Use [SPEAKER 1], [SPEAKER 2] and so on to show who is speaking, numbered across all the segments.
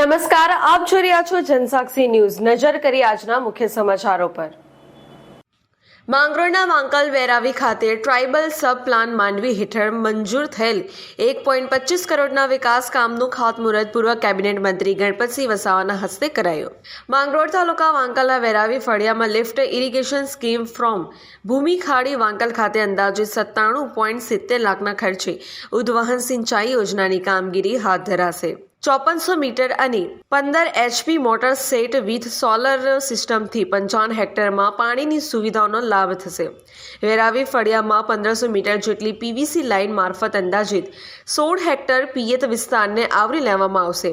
[SPEAKER 1] નમસ્કાર, આપ જોઈ રહ્યા છો જનસાક્ષી ન્યૂઝ. નજર કરી આજના મુખ્ય સમાચારો પર. માંગરોળના વાંકલ વેરાવી ખાતે ટ્રાઇબલ સબ પ્લાન માંડવી હેઠળ મંજૂર થયેલ એક પોઈન્ટ પચીસ કરોડના વિકાસ કામનું ખાતમુહૂર્ત પૂર્વ કેબિનેટ મંત્રી ગણપતસિંહ વસાવાના હસ્તે કરાયું. માંગરોળ તાલુકા વાંકલના વેરાવી ફળિયામાં લિફ્ટ ઇરિગેશન સ્કીમ ફ્રોમ ભૂમિ ખાડી વાંકલ ખાતે અંદાજે સત્તાણું પોઈન્ટ સિત્તેર લાખના ખર્ચે ઉદ્વહન સિંચાઈ યોજનાની કામગીરી હાથ ધરાશે. ચોપનસો મીટર અને પંદર HP motor set with solar સિસ્ટમથી પંચાવન હેક્ટરમાં પાણીની સુવિધાઓનો લાભ થશે. વેરાવી ફળિયામાં પંદરસો મીટર જેટલી પીવીસી લાઇન મારફત અંદાજિત સોળ હેક્ટર પિયત વિસ્તારને આવરી લેવામાં આવશે,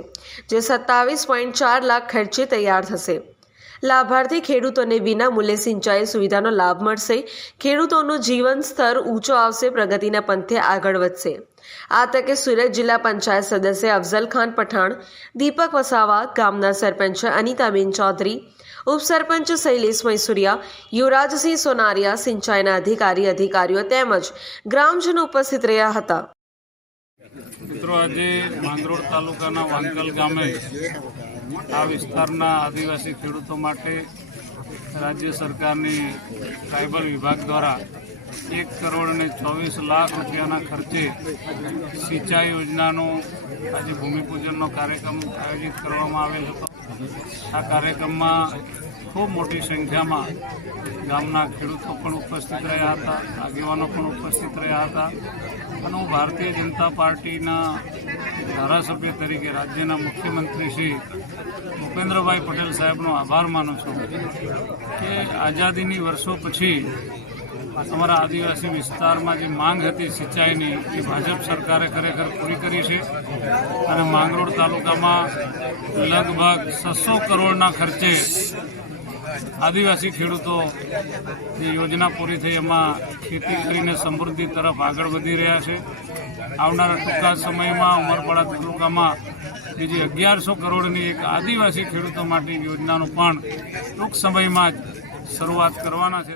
[SPEAKER 1] જે સત્તાવીસ પોઈન્ટ ચાર લાખ ખર્ચે તૈયાર થશે. લાભાર્થી ખેડૂતોને વિના મૂલ્યે સિંચાઈ સુવિધાનો લાભ મળશે. ખેડૂતોનું જીવન સ્તર ઊંચો આવશે, પ્રગતિના પંથે આગળ વધશે. આ તકે સુરત જિલ્લા પંચાયત સદસ્ય અફઝલ ખાન પઠાણ, દીપક વસાવા, ગામના સરપંચ અનિતાબેન ચૌધરી, ઉપસરપંચ શૈલેષ મૈસુરિયા, યુવરાજસિંહ સોનારિયા, સિંચાઈના અધિકારી, અધિકારીઓ તેમજ ગ્રામજનો ઉપસ્થિત રહ્યા હતા.
[SPEAKER 2] મિત્રો, આજે માંગરોળ તાલુકાના વાંકલ ગામે આ વિસ્તારના આદિવાસી ખેડૂતો માટે રાજ્ય સરકારની ટ્રાઇબલ વિભાગ દ્વારા એક કરોડ ને ચોવીસ લાખ રૂપિયાના ખર્ચે સિંચાઈ યોજનાનો આજે ભૂમિપૂજનનો કાર્યક્રમ આયોજિત કરવામાં આવેલ હતો. આ કાર્યક્રમમાં ખૂબ મોટી સંખ્યામાં ગામના ખેડૂતો પણ ઉપસ્થિત રહ્યા હતા, આગેવાનો પણ ઉપસ્થિત રહ્યા હતા અને હું ભારતીય જનતા પાર્ટીના ધારાસભ્ય તરીકે રાજ્યના મુખ્યમંત્રી શ્રી ભૂપેન્દ્રભાઈ પટેલ સાહેબનો આભાર માનું છું કે આઝાદીની વર્ષો પછી અમારા આદિવાસી વિસ્તારમાં જે માંગ હતી સિંચાઈની, એ ભાજપ સરકારે ખરેખર પૂરી કરી છે. અને માંગરોળ તાલુકામાં લગભગ છસો કરોડના ખર્ચે આદિવાસી ખેડૂતો જે યોજના પૂરી થઈ, એમાં ખેતી કરીને સમૃદ્ધિ તરફ આગળ વધી રહ્યા છે. આવનારા ટૂંકા સમયમાં ઉમરપાડા તાલુકામાં બીજી અગિયારસો કરોડની એક આદિવાસી ખેડૂતો માટે યોજનાનો પણ ટૂંક સમયમાં જ શરૂઆત કરવાના છે.